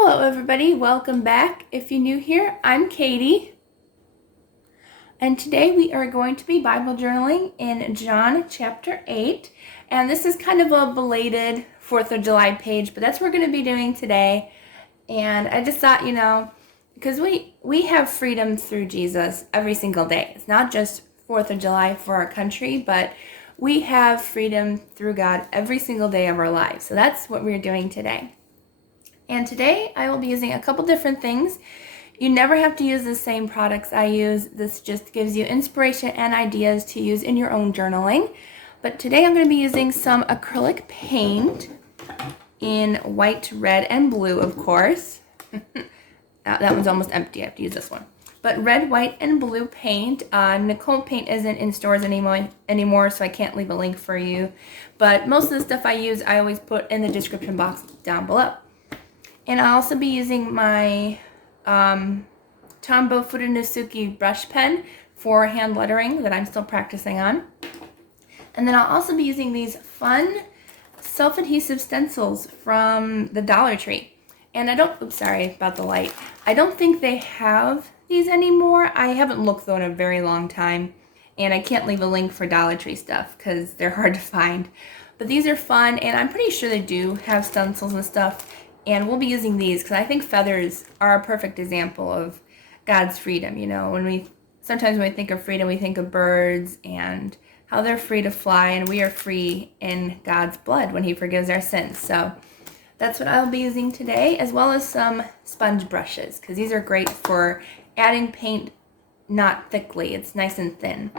Hello everybody, welcome back. If you're new here, I'm Katie. And today we are going to be Bible journaling in John chapter 8. And this is kind of a belated 4th of July page, but that's what we're going to be doing today. And I just thought, because we have freedom through Jesus every single day. It's not just 4th of July for our country, but we have freedom through God every single day of our lives. So that's what we're doing today. And today I will be using a couple different things. You never have to use the same products I use. This just gives you inspiration and ideas to use in your own journaling. But today I'm going to be using some acrylic paint in white, red, and blue, of course. That one's almost empty. I have to use this one. But red, white, and blue paint. Nicole Paint isn't in stores anymore, so I can't leave a link for you. But most of the stuff I use, I always put in the description box down below. And I'll also be using my Tombow Fudenosuke brush pen for hand lettering that I'm still practicing on. And then I'll also be using these fun self-adhesive stencils from the Dollar Tree. And sorry about the light. I don't think they have these anymore. I haven't looked though in a very long time. And I can't leave a link for Dollar Tree stuff because they're hard to find. But these are fun, and I'm pretty sure they do have stencils and stuff. And we'll be using these because I think feathers are a perfect example of God's freedom. Sometimes when we think of freedom, we think of birds and how they're free to fly, and we are free in God's blood when He forgives our sins. So that's what I'll be using today, as well as some sponge brushes, because these are great for adding paint not thickly. It's nice and thin.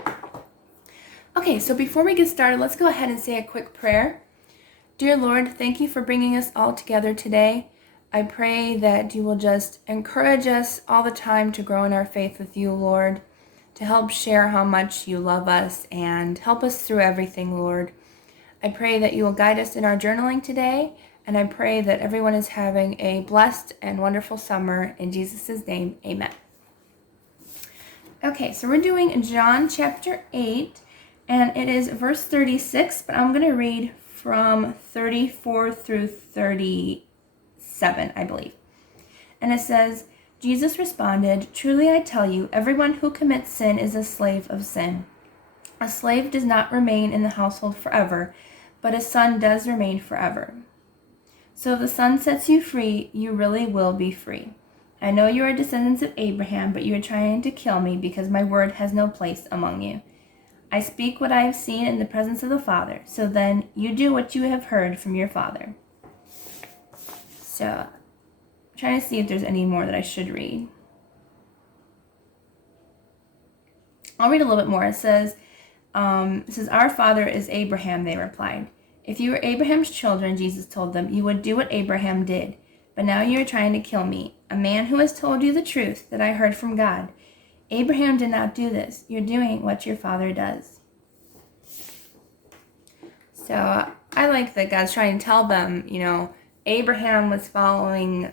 Okay, so before we get started, let's go ahead and say a quick prayer. Dear Lord, thank you for bringing us all together today. I pray that you will just encourage us all the time to grow in our faith with you, Lord, to help share how much you love us and help us through everything, Lord. I pray that you will guide us in our journaling today, and I pray that everyone is having a blessed and wonderful summer. In Jesus' name, amen. Okay, so we're doing John chapter 8, and it is verse 36, but I'm going to read from 34 through 37, I believe. And it says, Jesus responded, "Truly I tell you, everyone who commits sin is a slave of sin. A slave does not remain in the household forever, but a son does remain forever. So if the Son sets you free, you really will be free. I know you are descendants of Abraham, but you are trying to kill me because my word has no place among you. I speak what I have seen in the presence of the Father, so then you do what you have heard from your father." So, I'm trying to see if there's any more that I should read. I'll read a little bit more. It says, "Our father is Abraham," they replied. "If you were Abraham's children," Jesus told them, "you would do what Abraham did. But now you are trying to kill me, a man who has told you the truth that I heard from God. Abraham did not do this. You're doing what your father does." So I like that God's trying to tell them, Abraham was following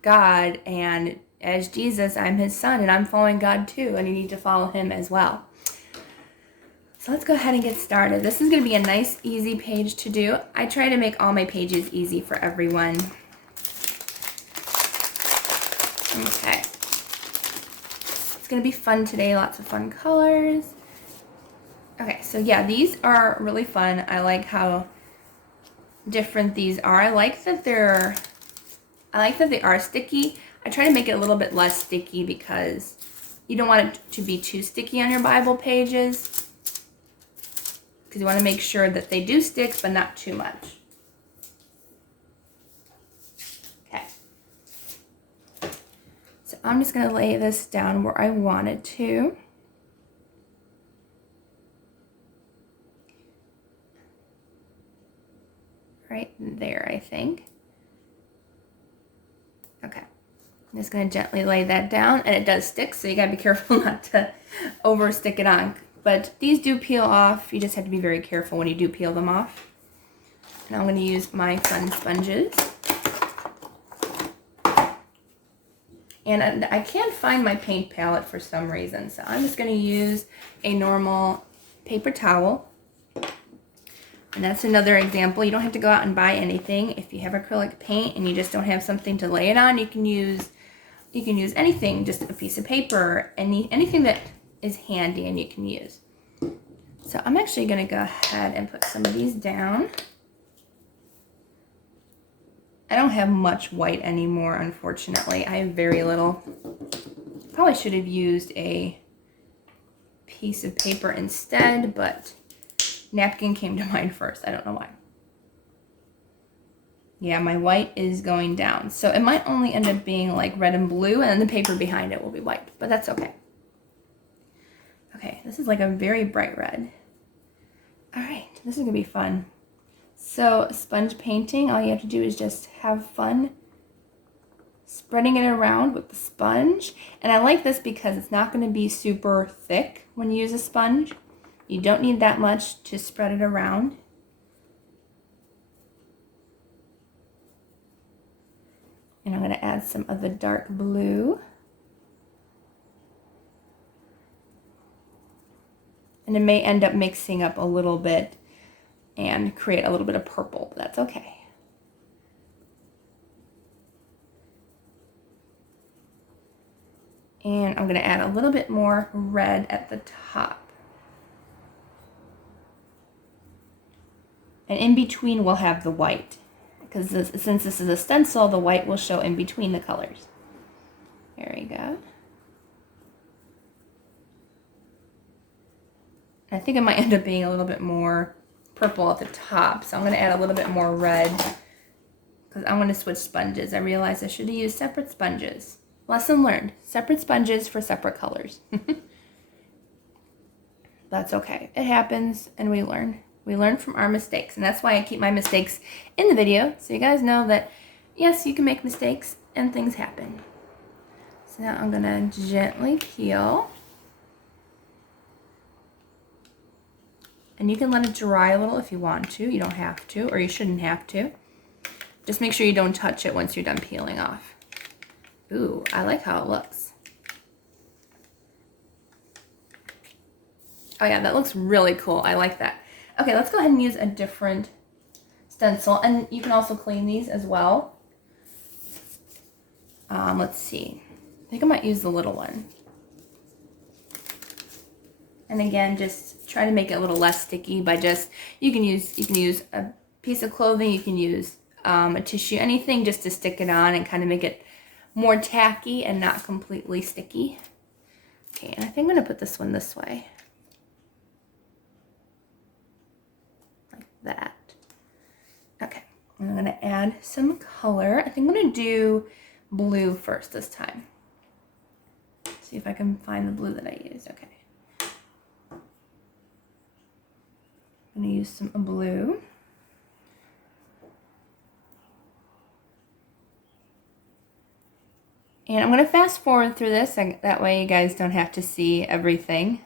God, and as Jesus, I'm his son, and I'm following God too, and you need to follow him as well. So let's go ahead and get started. This is going to be a nice, easy page to do. I try to make all my pages easy for everyone. Okay. It's going to be fun today, lots of fun colors. Okay, so yeah, these are really fun. I like how different these are. I like that they are sticky. I try to make it a little bit less sticky because you don't want it to be too sticky on your Bible pages, because you want to make sure that they do stick, but not too much. So I'm just going to lay this down where I want it to. Right there, I think. Okay. I'm just going to gently lay that down, and it does stick, so you got to be careful not to over stick it on. But these do peel off. You just have to be very careful when you do peel them off. And I'm going to use my fun sponges. And I can't find my paint palette for some reason, so I'm just going to use a normal paper towel. And that's another example. You don't have to go out and buy anything. If you have acrylic paint and you just don't have something to lay it on, you can use anything, just a piece of paper, anything that is handy and you can use. So I'm actually going to go ahead and put some of these down. I don't have much white anymore, unfortunately. I have very little. Probably should have used a piece of paper instead, but napkin came to mind first. I don't know why. Yeah, my white is going down. So it might only end up being like red and blue, and then the paper behind it will be white, but that's okay. Okay, this is like a very bright red. All right, this is gonna be fun. So sponge painting, all you have to do is just have fun spreading it around with the sponge. And I like this because it's not gonna be super thick when you use a sponge. You don't need that much to spread it around. And I'm gonna add some of the dark blue. And it may end up mixing up a little bit and create a little bit of purple, but that's okay. And I'm gonna add a little bit more red at the top. And in between we'll have the white, because since this is a stencil, the white will show in between the colors. There we go. I think it might end up being a little bit more purple at the top, so I'm going to add a little bit more red because I'm going to switch sponges. I realized I should have used separate sponges. Lesson learned. Separate sponges for separate colors. That's okay. It happens and we learn. We learn from our mistakes, and that's why I keep my mistakes in the video, so you guys know that, yes, you can make mistakes and things happen. So now I'm going to gently peel. And you can let it dry a little if you want to. You don't have to, or you shouldn't have to. Just make sure you don't touch it once you're done peeling off. Ooh, I like how it looks. Oh yeah, that looks really cool. I like that. Okay, let's go ahead and use a different stencil. And you can also clean these as well. Let's see. I think I might use the little one. And again, just try to make it a little less sticky by just, you can use a piece of clothing, you can use a tissue, anything just to stick it on and kind of make it more tacky and not completely sticky. Okay, and I think I'm going to put this one this way. Like that. Okay, and I'm going to add some color. I think I'm going to do blue first this time. See if I can find the blue that I used. Okay. I'm going to use some blue. And I'm going to fast forward through this, that way you guys don't have to see everything.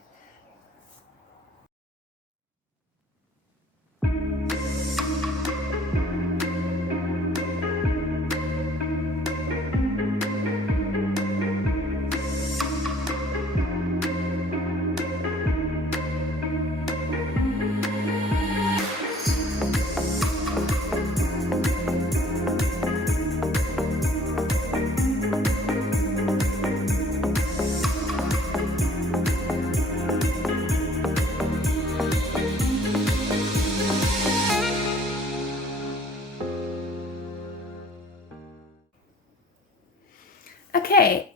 Okay,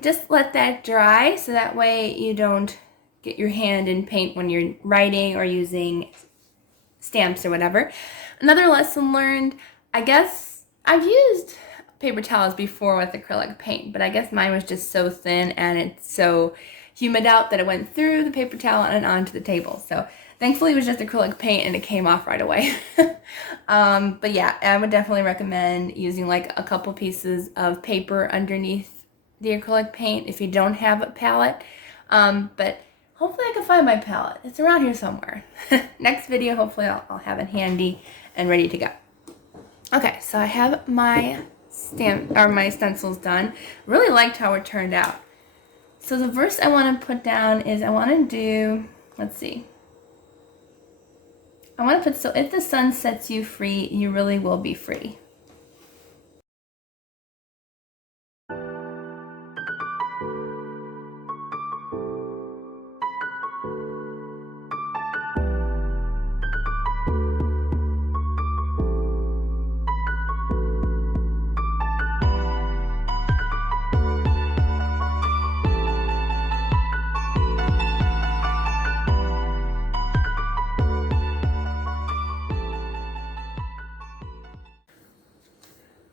just let that dry so that way you don't get your hand in paint when you're writing or using stamps or whatever. Another lesson learned, I guess I've used paper towels before with acrylic paint, but I guess mine was just so thin and it's so humid out that it went through the paper towel and onto the table. So thankfully it was just acrylic paint and it came off right away. But yeah, I would definitely recommend using like a couple pieces of paper underneath the acrylic paint if you don't have a palette. But hopefully I can find my palette. It's around here somewhere. Next video, hopefully I'll have it handy and ready to go. Okay, so I have my my stencils done. Really liked how it turned out. So the first I want to put down is I want to do, let's see. I want to put, so if the sun sets you free, you really will be free.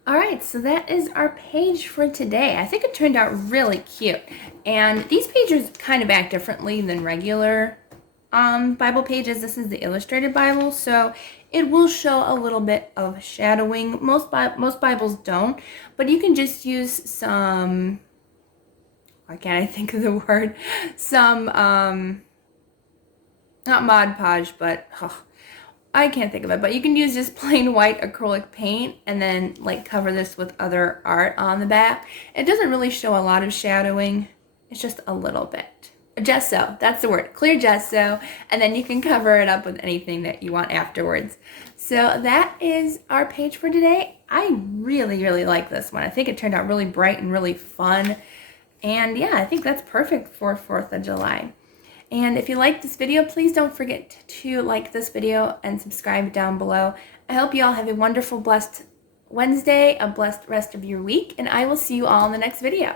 Alright, so that is our page for today. I think it turned out really cute. And these pages kind of act differently than regular Bible pages. This is the illustrated Bible, so it will show a little bit of shadowing. Most Bibles don't, but you can just use some, why can't I think of the word? Some, not Mod Podge, but I can't think of it, but you can use just plain white acrylic paint and then like cover this with other art on the back. It doesn't really show a lot of shadowing. It's just a little bit. Gesso, that's the word, clear gesso, and then you can cover it up with anything that you want afterwards. So that is our page for today. I really, really like this one. I think it turned out really bright and really fun. And yeah, I think that's perfect for 4th of July. And if you like this video, please don't forget to like this video and subscribe down below. I hope you all have a wonderful, blessed Wednesday, a blessed rest of your week, and I will see you all in the next video.